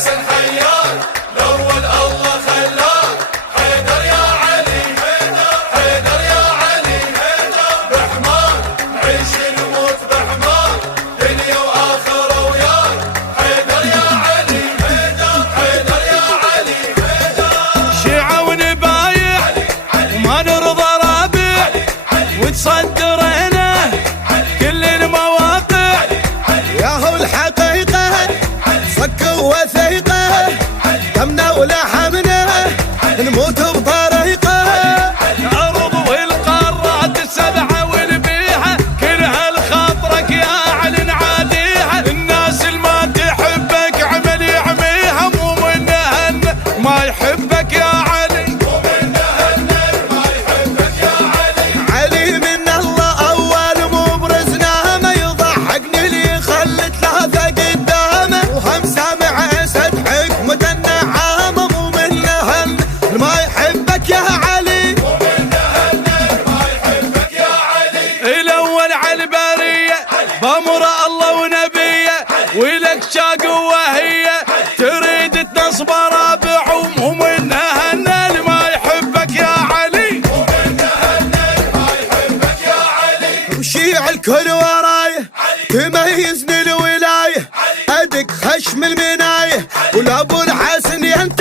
الحسن حيار الأول الله خلاه، حيدر يا علي حيدر يا علي بحمار نعيش نموت بحمار دنيا وآخرة وياك، حيدر يا علي حيدر يا علي شيعة ونبايع وما نرضى رابع وتصدرنا كل المواقع، ياهو الحقيقة صك وثيقة دمنا ولحمنا نموت بطريقة، الأرض والقارات السبعة والبيحة كلها لخاطرك يا علي نعاديها، الناس اللي ما تحبك عمل يعميها مو منها ما يحبك يا علي، مو منها ما يحبك يا علي، علي من الله أول مو برزناه ما يضحكني لي خلت ثلاثة قدامه، وهم سامع أسد حكمة النعامة مو منها ما يحبك يا علي، مو منها ما يحبك يا علي، الأول على البرية بأمر الله ونبيه، ولك شاقوة هي تريد تنصب رابع ومو منها اللي ما يحبك يا علي، مو منها ما يحبك يا علي، وشيع الكل وراي تميزني الولاية أدق خشم المناية، والأبو الحسن ينت